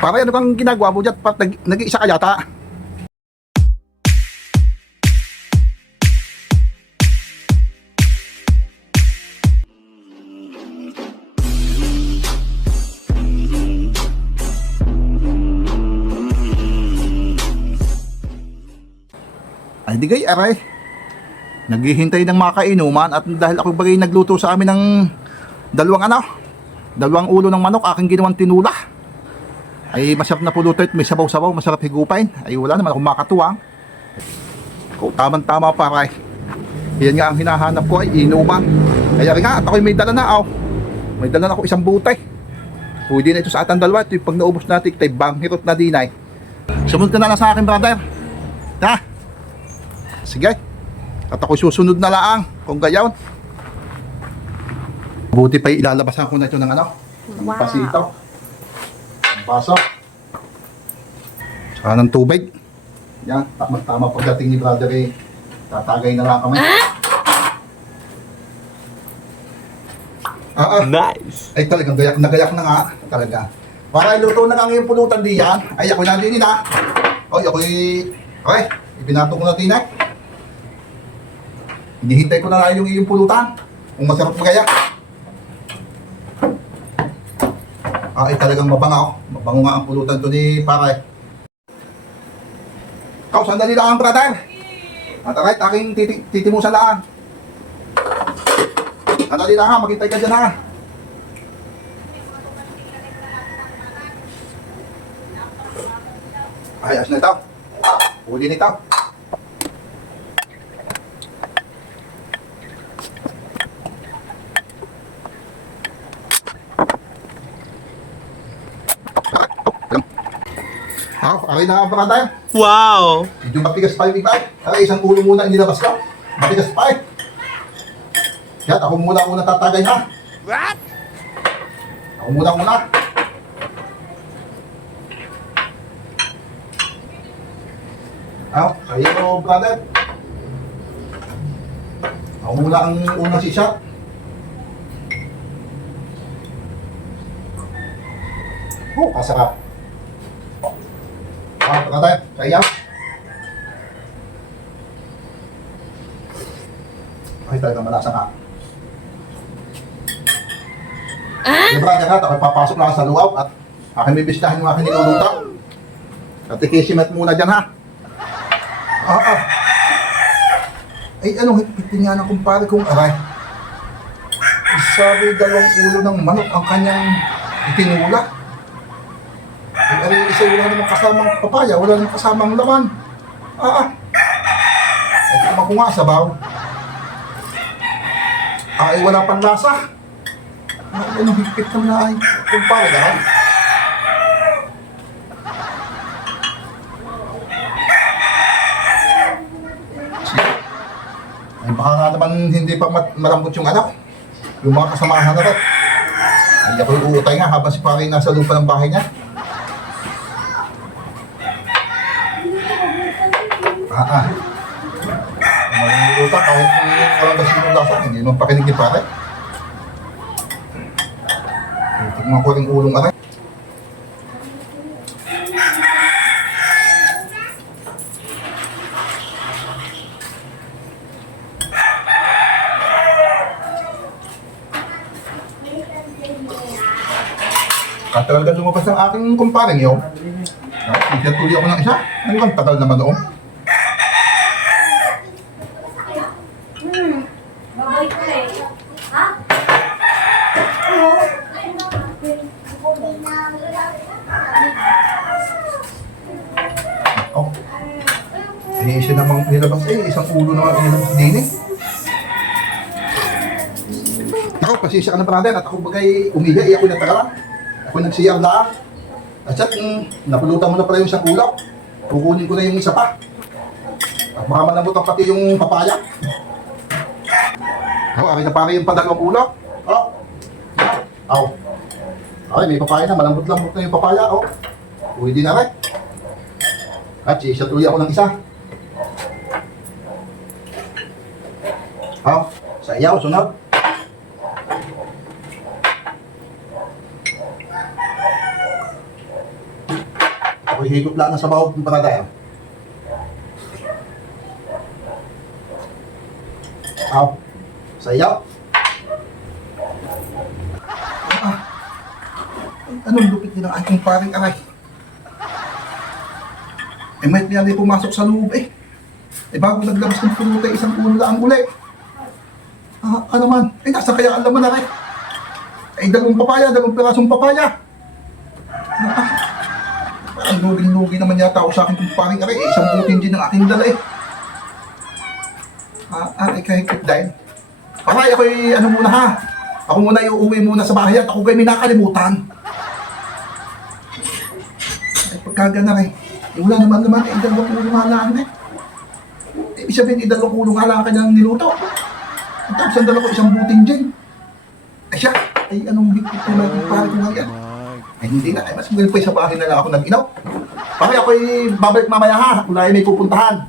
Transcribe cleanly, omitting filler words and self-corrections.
Para ano kang ginagawa mo dyan? Nag-iisa ka yata. Ay di gay, aray. Naghihintay ng mga kainuman at dahil ako bagay nagluto sa amin ng dalawang ulo ng manok, aking ginawang tinula. Ay masarap na pulutan, may sabaw-sabaw, masarap higupain. Ay wala naman akong makatuwang. Kung tamang-tama para yan nga ang hinahanap ko ay inuman. Kaya rin nga at ako'y may dala na May dala na ako isang butay. Pwede na ito sa atang dalawa. Ito yung pag naubos natin, ito'y banghirot na dinay. Sumunod ka na lang sa akin, brother. Ha? Sige. At ako'y susunod na lang kung gayon. Buti pa ilalabasan ko na ito ng ng pasito. Ang baso. Saka ng tubig. Yan, tama pagdating ni brother tatagay na lang kami. Nice! Ay talagang nagayak na nga talaga. Para iluto na nga yung pulutan diyan. Ay ako'y nandini na. Okay, ipinato ko na tinay. Hinihintay ko na lang yung iyong pulutan. Kung masarap magayak. Ay talagang mabangaw. Mabango nga ang pulutan to ni Paray. Ikaw, sandali lang ang brother. At alright, aking titimusan lang. Sandali lang ha, maghintay ka dyan ha. Ay, as na ito. Huli nito. Okay na nga brother. Wow! Medyo matigas pa yung ibay. Isang ulo muna inilabas ko. Matigas pa Yan, ako muna tatagay ha. What? Ako muna. Sa'yo brother. Ako muna ang unang sisa. Kasarap. Brother, sa'yo. Ay, talagang malasa ka. Yung brother ha, ako'y papasok lang sa luaw at aking bibistahin yung aking niluluto. Katikisimat muna dyan ha. Ay, anong hipitin nga ng kumpare kong aray? Sabi, 2 ulo ng manok ang kanyang itinula. Ay, aray, isa wala namang kasamang papaya, wala namang kasamang laman. Ay, tama ko nga, sabaw. Ay, wala pang lasa. Ay, anong hipit naman na ay kumpare ka ha? Ay, baka nga naman hindi pa malambot yung yung mga kasamahan natin. Ay, ako'y uutay nga habang si pare nasa lupa ng bahay niya. May utak kahit walang kasinong lasa, hindi naman pakinig ni pare. Tignan ko rin ulong aray. At talagang lumabas ang aking kumparing yun. Siya tuloy ako ng isa. Ano kang tagal naman noon? Babalik ko eh. Ha? Isa namang nilabas isang ulo naman nilabas din Ako, pasisya ka na brother at ako bagay umiga, ako natagalan. Ako nagsiyar lang. At siya, napulutan mo na pala yung isang ulo. Kukunin ko na yung isa pa. At baka malambot ang pati yung papaya. Akin na pare yung padalawang ulo. Ay, may papaya na, malambot-lambot na yung papaya. Pwede na rin. At siya tuloy ako ng isa. Sa iyaw, sunod. higop lang ng sabaw ng paradaya. Aw, sayaw. Ah, anong lupit din ang aking paring aray? Eh, may niyari pumasok sa loob eh. Eh, bago naglabas ng pulutan, isang ulo lang uli. Ah, ano man? Eh, nasa kaya alam mo na rin. Eh, dalawang pirasong papaya. Ah, parang luging-lugi naman yata ako sa akin kung paring aray. Eh, isang butin din ang aking dala eh. Ay, kahit dahil. Paray, ako'y ano muna ha. Ako muna iuwi muna sa bahay at ako kayo may nakalimutan. Ay, pagkagana rin. Eh, wala naman, eh, dalawang ulo nga lang eh. Ibig sabihin, dalawang ulo nga lang kanyang niluto. At tapos ang dalawa, isang buting gin. Ay siya, ay anong bigkit ko lang pare ko nga yan. Ay hindi na, ay mas magaling pa sa bahay na lang ako nag-inaw. Pare, ako'y babalik mamaya ha, kung may pupuntahan.